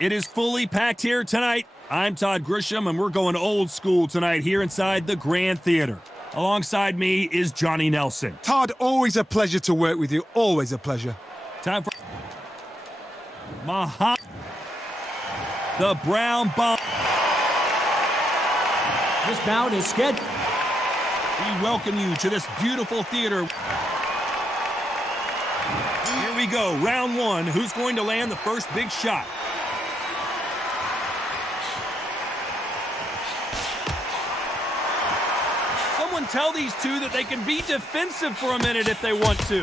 It is fully packed here tonight. I'm Todd Grisham, and we're going old school tonight here inside the Grand Theater. Alongside me is Johnny Nelson. Todd, always a pleasure to work with you. Always a pleasure. Time for the Brown Bomb. This bout is scheduled. We welcome you to this beautiful theater. Here we go, round one. Who's going to land the first big shot? Someone tell these two that they can be defensive for a minute if they want to.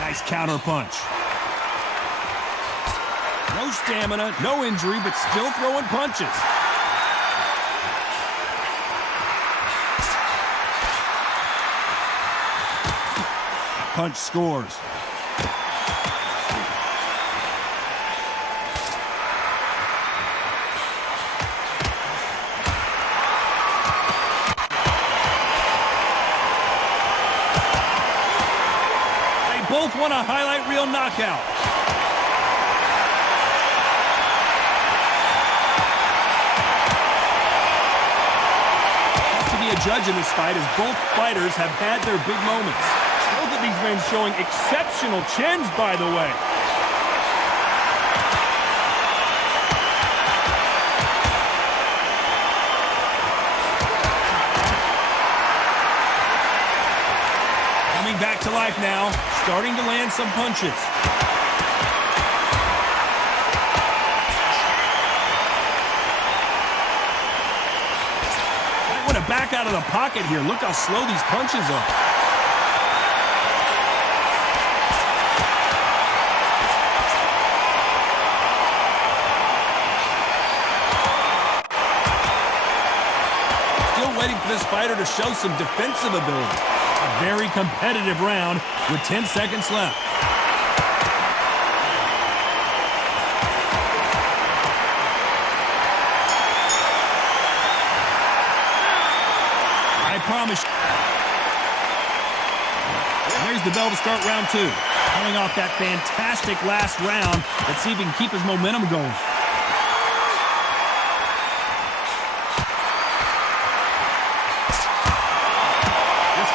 Nice counter punch. No stamina, no injury, but still throwing punches. Punch scores. They both want a highlight reel knockout. Tough to be a judge in this fight as both fighters have had their big moments. Both of these men showing exceptional chins, by the way. Coming back to life now, starting to land some punches. Might want to back out of the pocket here. Look how slow these punches are. Waiting for this fighter to show some defensive ability. A very competitive round with 10 seconds left. I promise. There's the bell to start round two. Coming off that fantastic last round. Let's see if he can keep his momentum going.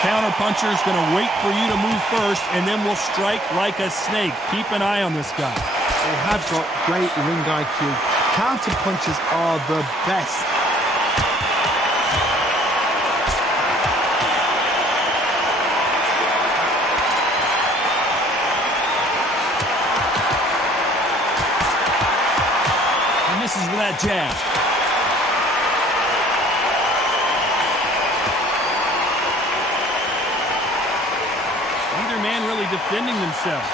Counter-puncher is going to wait for you to move first, and then will strike like a snake. Keep an eye on this guy. They have got great ring IQ. Counter-punches are the best. He misses with that jab. Man really defending themselves.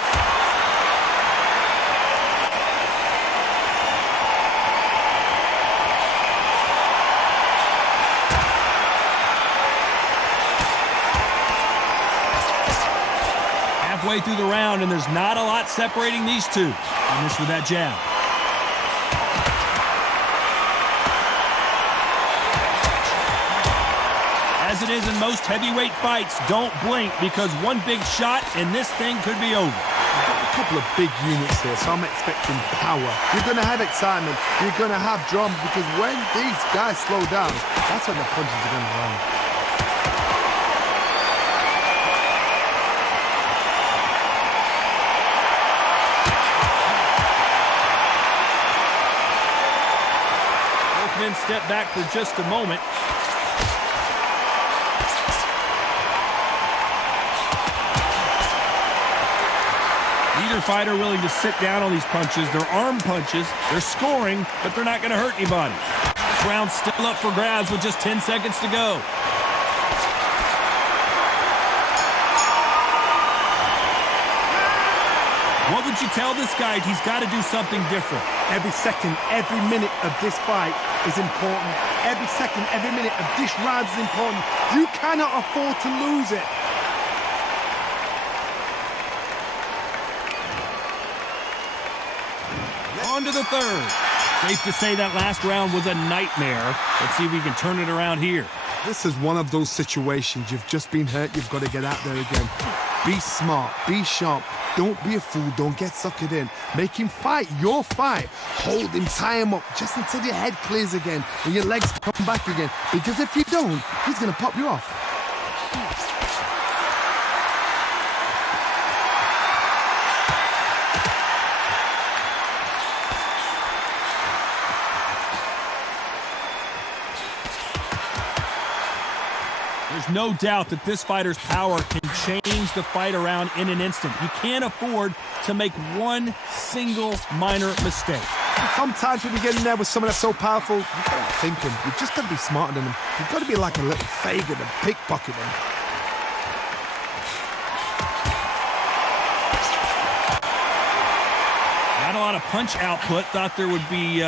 Halfway through the round, and there's not a lot separating these two. And this with that jab. As it is in most heavyweight fights, don't blink because one big shot and this thing could be over. I've got a couple of big units here, so I'm expecting power. You're going to have excitement. You're going to have drama because when these guys slow down, that's when the punches are going to land. Both men step back for just a moment. Neither fighter willing to sit down on these punches. They're arm punches. They're scoring, but they're not going to hurt anybody. This round's still up for grabs with just 10 seconds to go. What would you tell this guy? He's got to do something different. Every second, every minute of this fight is important. Every second, every minute of this round is important. You cannot afford to lose it. On to the third. Safe to say that last round was a nightmare. Let's see if we can turn it around here. This is one of those situations. You've just been hurt. You've got to get out there again. Be smart. Be sharp. Don't be a fool. Don't get suckered in. Make him fight your fight. Hold him, tie him up just until your head clears again and your legs come back again. Because if you don't, he's going to pop you off. There's no doubt that this fighter's power can change the fight around in an instant. You can't afford to make one single minor mistake. Sometimes when you get in there with someone that's so powerful, you've got to think him. You've just got to be smarter than him. You've got to be like a little faggot and pickpocket him. Not a lot of punch output. Thought there would be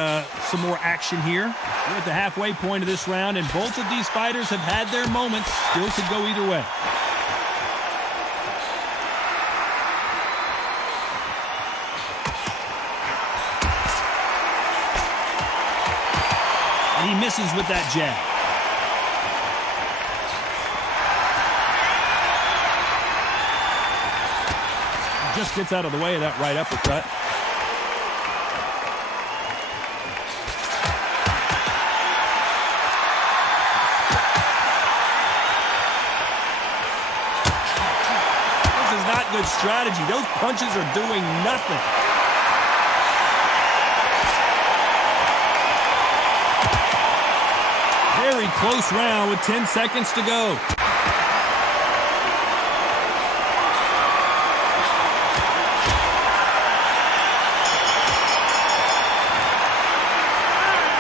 some more action here. We're at the halfway point of this round, and both of these fighters have had their moments. Still could go either way. And he misses with that jab. Just gets out of the way of that right uppercut. Good strategy. Those punches are doing nothing. Very close round with 10 seconds to go.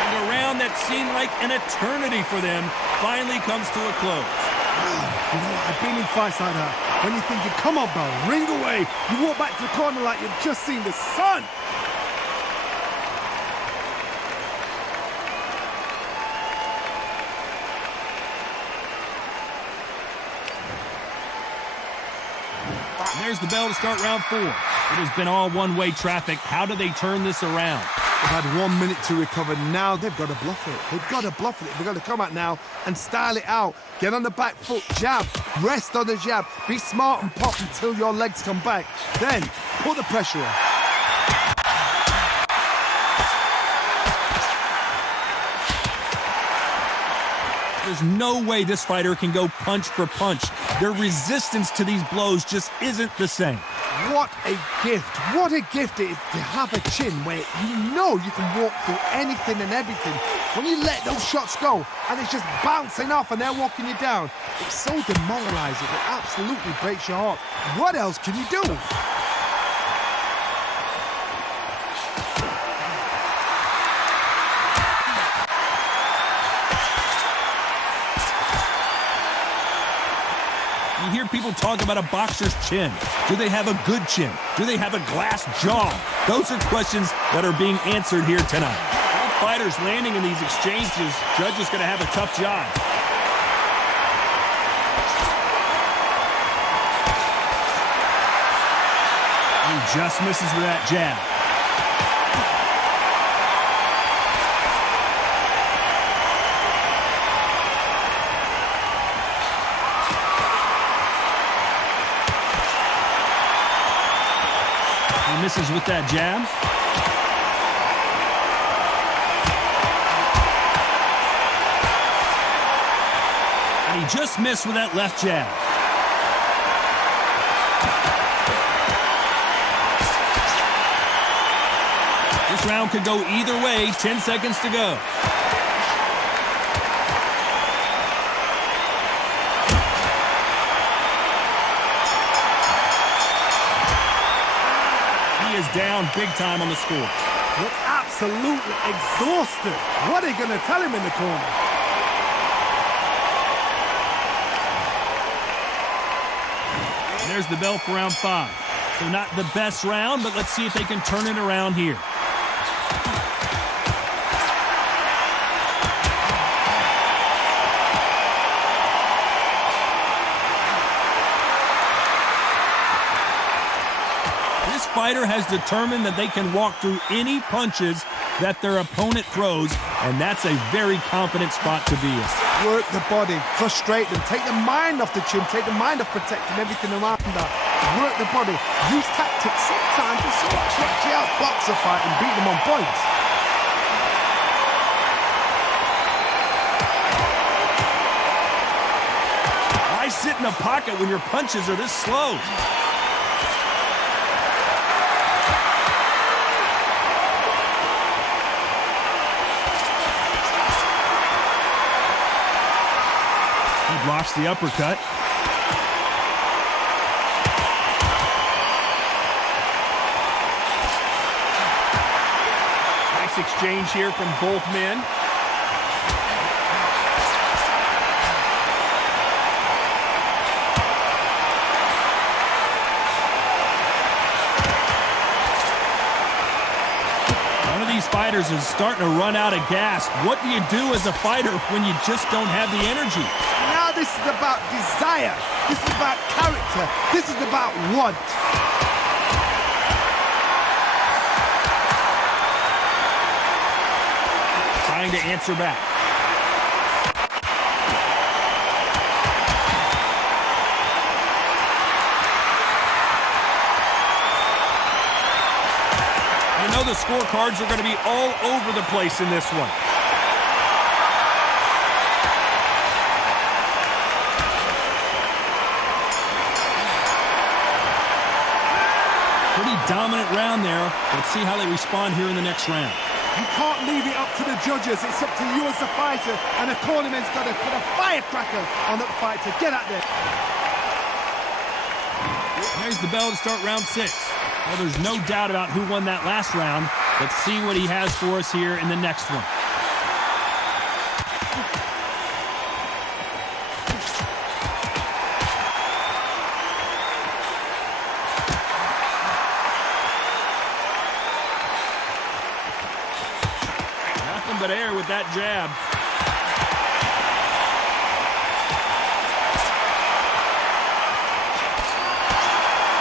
And a round that seemed like an eternity for them finally comes to a close. You know, I've been in fights like that. When you're thinking, come on, bro, ring away. You walk back to the corner like you've just seen the sun. And there's the bell to start round 4. It has been all one-way traffic. How do they turn this around? They've had 1 minute to recover. Now they've got to bluff it. They've got to bluff it. They've got to come out now and style it out. Get on the back foot, jab, rest on the jab. Be smart and pop until your legs come back. Then put the pressure on. There's no way this fighter can go punch for punch. Their resistance to these blows just isn't the same. What a gift. What a gift it is to have a chin where you know you can walk through anything and everything. When you let those shots go and it's just bouncing off and they're walking you down, it's so demoralizing. It absolutely breaks your heart. What else can you do? You hear people talk about a boxer's chin. Do they have a good chin? Do they have a glass jaw? Those are questions that are being answered here tonight. Both fighters landing in these exchanges, judge is going to have a tough job. He just misses with that jab. Misses with that jab. And he just missed with that left jab. This round could go either way. 10 seconds to go. Is down big time on the score. Looks absolutely exhausted. What are they going to tell him in the corner? And there's the bell for round 5. So not the best round, but let's see if they can turn it around here. fighter has determined that they can walk through any punches that their opponent throws, and that's a very confident spot to be in. Work the body, frustrate them, take the mind off the chin, take the mind off protecting everything around that. Work the body, use tactics sometimes to sort of stretch out, box a fight and beat them on points. Why sit in the pocket when your punches are this slow? He blocks the uppercut. Nice exchange here from both men. Fighters is starting to run out of gas. What do you do as a fighter when you just don't have the energy? Now this is about desire. This is about character. This is about want. Trying to answer back. You know the scorecards are going to be all over the place in this one. Pretty dominant round there. Let's see how they respond here in the next round. You can't leave it up to the judges. It's up to you as a fighter, and the cornerman's got to put a firecracker on that fighter. Get out there. There's the bell to start round 6. Well, there's no doubt about who won that last round. Let's see what he has for us here in the next one. Nothing but air with that jab.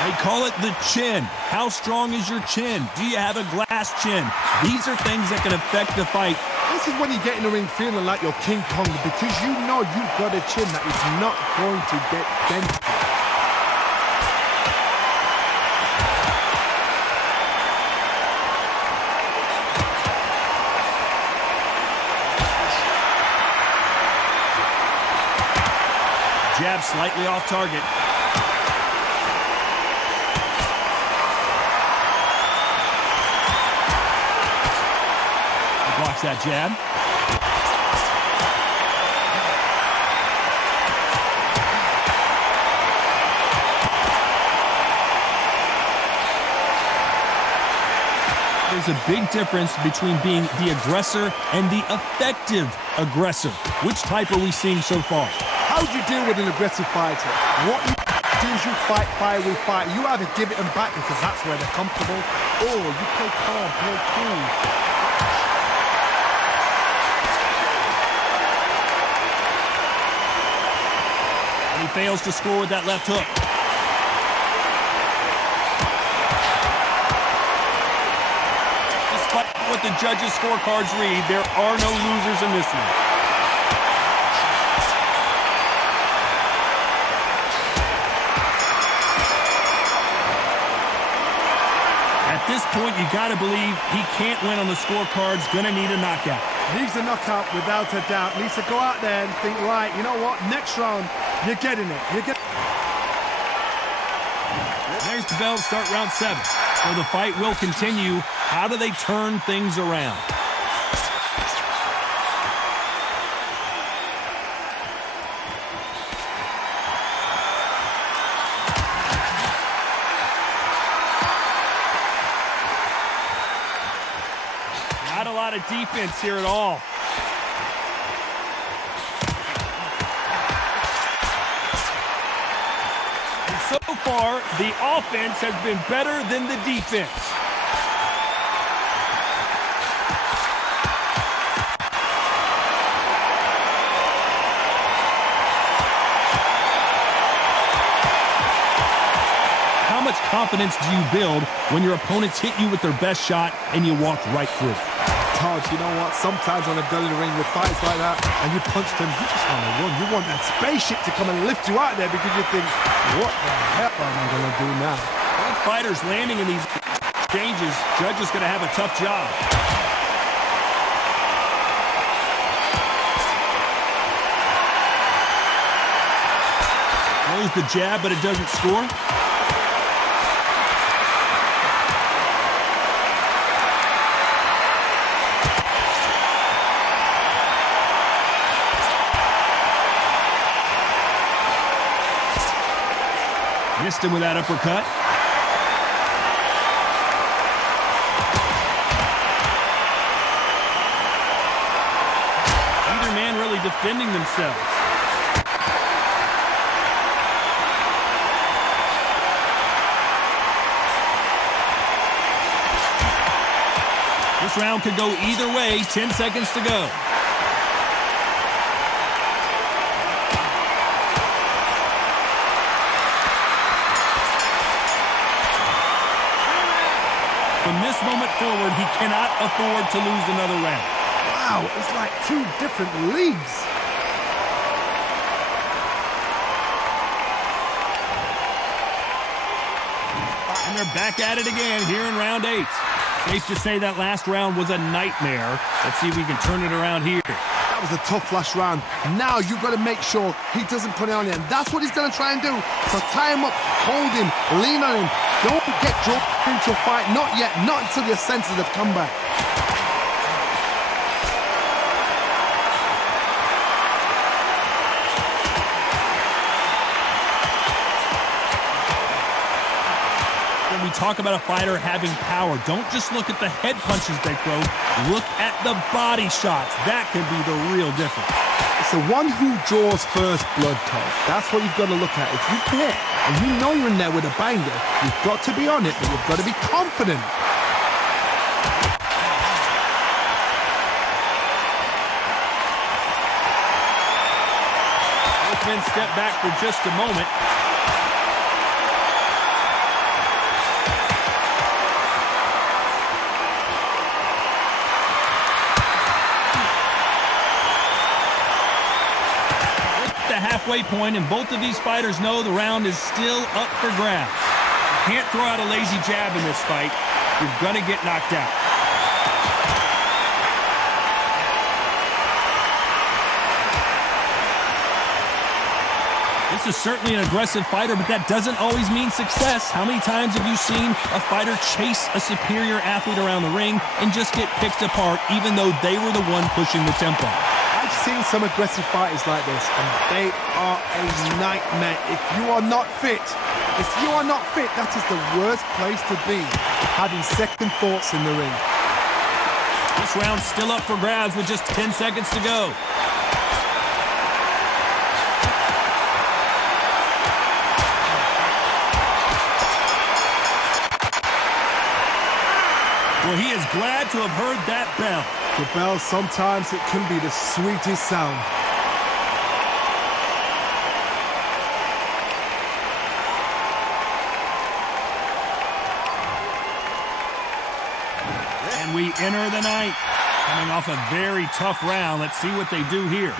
They call it the chin. How strong is your chin? Do you have a glass chin? These are things that can affect the fight. This is when you get in the ring feeling like you're King Kong, because you know you've got a chin that is not going to get dented. Jab slightly off target. Blocks that jab. There's a big difference between being the aggressor and the effective aggressor. Which type are we seeing so far? How do you deal with an aggressive fighter? What you do is you fight fire with fire. You either give it them back because that's where they're comfortable, or you play calm, play cool. He fails to score with that left hook. Despite what the judges' scorecards read, there are no losers in this one. At this point, you got to believe he can't win on the scorecards. Going to need a knockout. Needs a knockout without a doubt. Needs to go out there and think, right, you know what? Next round, you're getting it. There's the bell to start round 7. So the fight will continue. How do they turn things around? Not a lot of defense here at all. So far, the offense has been better than the defense. How much confidence do you build when your opponents hit you with their best shot and you walk right through? Todd, you know what? Sometimes when I've done in the ring with fights like that and you punch them, you just want to run. You want that spaceship to come and lift you out there because you think, what the hell am I going to do now? Both fighters landing in these exchanges. Judge is going to have a tough job. Throws the jab, but it doesn't score. Missed him with that uppercut. Neither man really defending themselves. This round could go either way. 10 seconds to go. From this moment forward, he cannot afford to lose another round. Wow, it's like two different leagues. And they're back at it again here in round 8. Safe to say that last round was a nightmare. Let's see if we can turn it around here. That was a tough last round. Now you've got to make sure he doesn't put it on you. And that's what he's going to try and do. So tie him up, hold him, lean on him. Don't get drawn into a fight. Not yet. Not until your senses have come back. When we talk about a fighter having power, don't just look at the head punches they throw. Look at the body shots. That can be the real difference. It's the one who draws first blood, Todd. That's what you've got to look at. If you hit and you know you're in there with a banger, you've got to be on it, but you've got to be confident. Both men step back for just a moment. Halfway point, and both of these fighters know the round is still up for grabs. You can't throw out a lazy jab in this fight. You're going to get knocked out. This is certainly an aggressive fighter, but that doesn't always mean success. How many times have you seen a fighter chase a superior athlete around the ring and just get picked apart even though they were the one pushing the tempo? I've seen some aggressive fighters like this, and they are a nightmare. If you are not fit, that is the worst place to be, having second thoughts in the ring. This round's still up for grabs with just 10 seconds to go. Well, he is glad to have heard that bell. The bell, sometimes it can be the sweetest sound. And we enter the night. Coming off a very tough round. Let's see what they do here.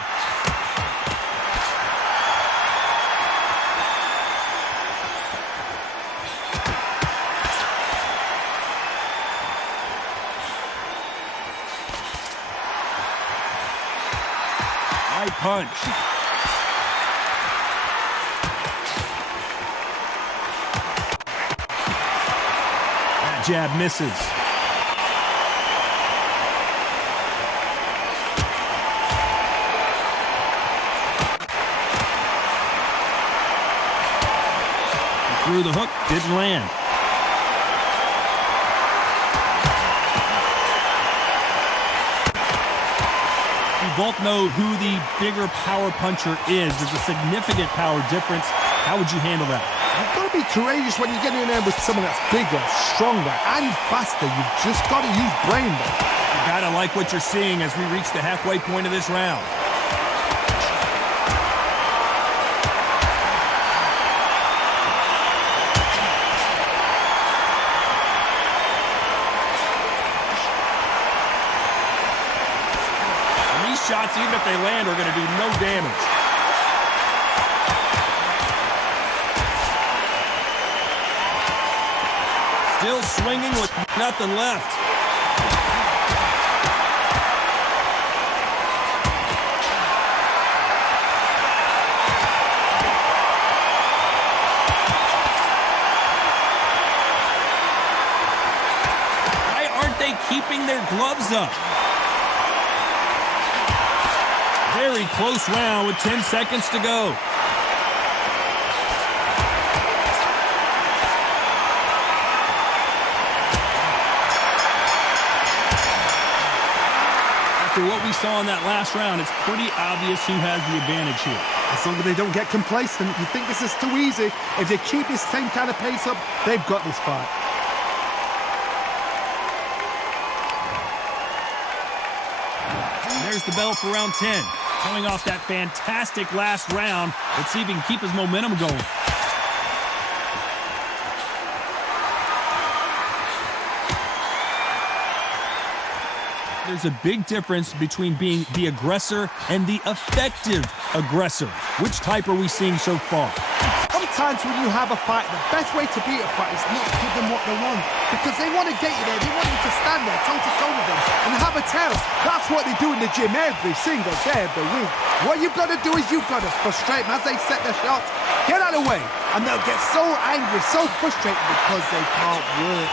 Punch. That jab misses. He threw the hook, didn't land. Both know who the bigger power puncher is. There's a significant power difference. How would you handle that? You've got to be courageous when you get in there with someone that's bigger, stronger, and faster. You've just got to use brain, though. You gotta like what you're seeing as we reach the halfway point of this round. shots, even if they land, are going to do no damage. Still swinging with nothing left. Why aren't they keeping their gloves up? Very close round with 10 seconds to go. After what we saw in that last round, it's pretty obvious who has the advantage here. As long as they don't get complacent, you think this is too easy. If they keep this same kind of pace up, they've got this fight. There's the bell for round 10. Coming off that fantastic last round, let's see if he can keep his momentum going. There's a big difference between being the aggressor and the effective aggressor. Which type are we seeing so far? Sometimes when you have a fight, the best way to beat a fight is not to give them what they want. Because they want to get you there. They want you to stand there toe-to-toe with them and have a tell. That's what they do in the gym every single day of the week. What you've got to do is you've got to frustrate them as they set their shots. Get out of the way. And they'll get so angry, so frustrated because they can't work.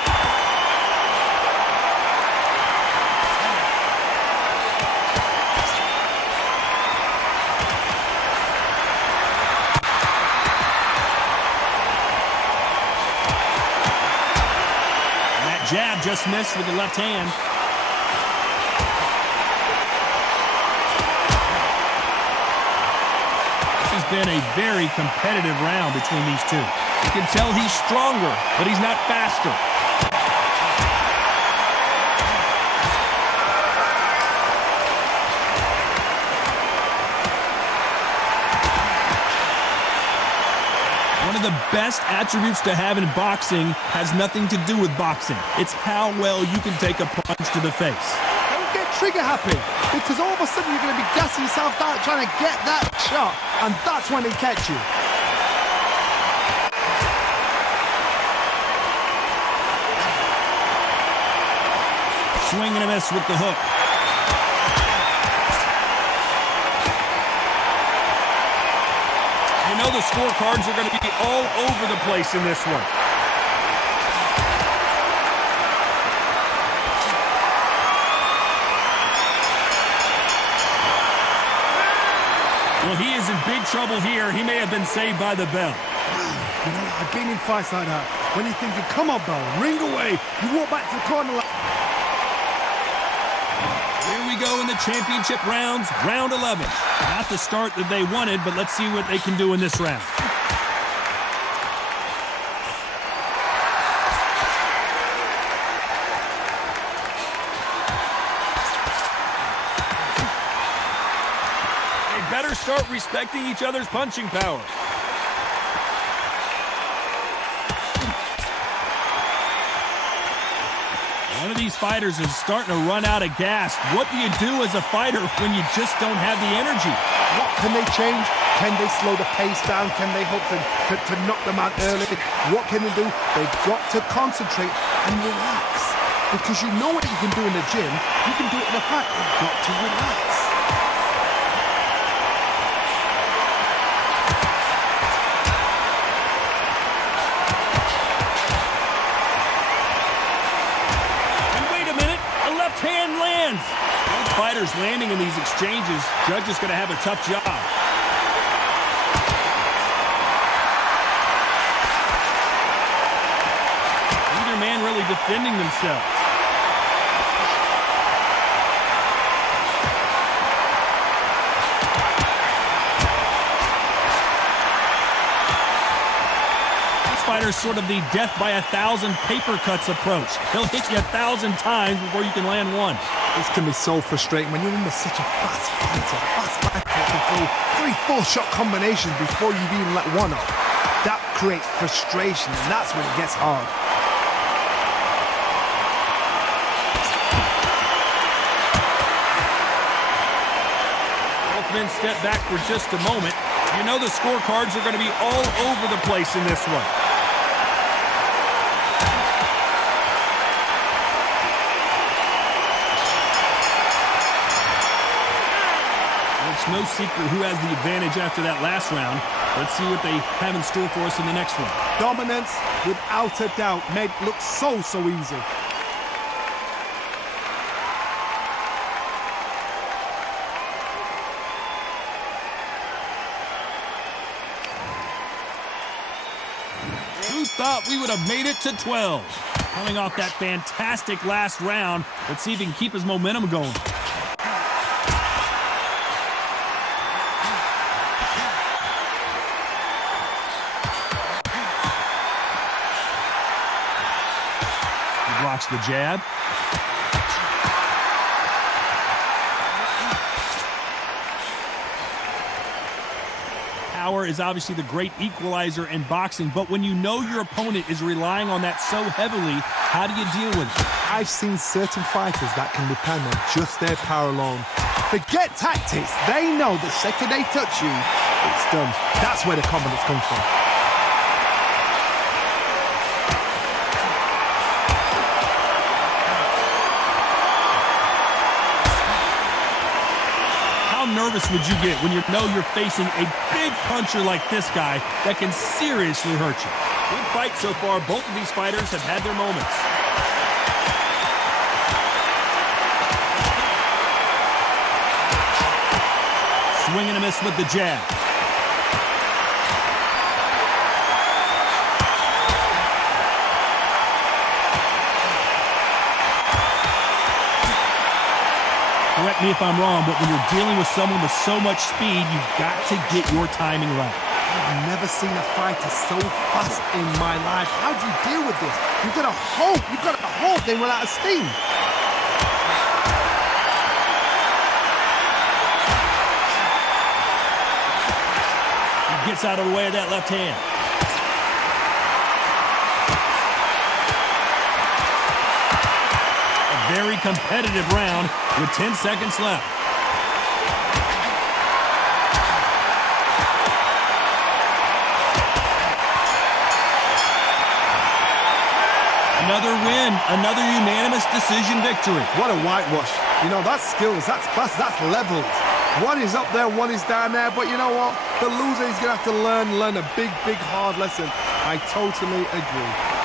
Jab just missed with the left hand. This has been a very competitive round between these two. You can tell he's stronger, but he's not faster. One of the best attributes to have in boxing has nothing to do with boxing. It's how well you can take a punch to the face. Don't get trigger happy, because all of a sudden you're going to be gassing yourself out trying to get that shot, and that's when they catch you. Swing and a miss with the hook. You know the scorecards are going to be all over the place in this one. Well, he is in big trouble here. He may have been saved by the bell. You know, I've been in fights like that. When you're thinking, come on, bell, ring away. You walk back to the corner like... Here we go in the championship rounds, round 11. Not the start that they wanted, but let's see what they can do in this round. They better start respecting each other's punching power. One of these fighters is starting to run out of gas. What do you do as a fighter when you just don't have the energy? What can they change? Can they slow the pace down? Can they hope to knock them out early? What can they do? They've got to concentrate and relax. Because you know what you can do in the gym, you can do it in the fight. You've got to relax. Hand lands. Both fighters landing in these exchanges. Judge is going to have a tough job. Neither man really defending themselves. Fighter's sort of the death by 1,000 paper cuts approach. He'll hit you 1,000 times before you can land one. This can be so frustrating when you're under such a fast fighter. Three, 4 shot combinations before you've even let one off. That creates frustration, and that's when it gets hard. men step back for just a moment. You know the scorecards are going to be all over the place in this one. It's no secret who has the advantage after that last round. Let's see what they have in store for us in the next one. Dominance, without a doubt, made look so easy. Who thought we would have made it to 12? Coming off that fantastic last round, let's see if he can keep his momentum going. Blocks the jab. Power is obviously the great equalizer in boxing, but when you know your opponent is relying on that so heavily, how do you deal with it? I've seen certain fighters that can depend on just their power alone. Forget tactics. They know the second they touch you, it's done. That's where the confidence comes from. How nervous would you get when you know you're facing a big puncher like this guy that can seriously hurt you? Good fight so far. Both of these fighters have had their moments. Swing and a miss with the jab. Correct me if I'm wrong, but when you're dealing with someone with so much speed, you've got to get your timing right. I've never seen a fighter so fast in my life. How do you deal with this? You've got to hope they run out of steam. He gets out of the way of that left hand. Very competitive round with 10 seconds left. Another win, another unanimous decision victory. What a whitewash. You know, that's skills, that's class, that's levels. One is up there, one is down there, but you know what? The loser is going to have to learn a big, hard lesson. I totally agree.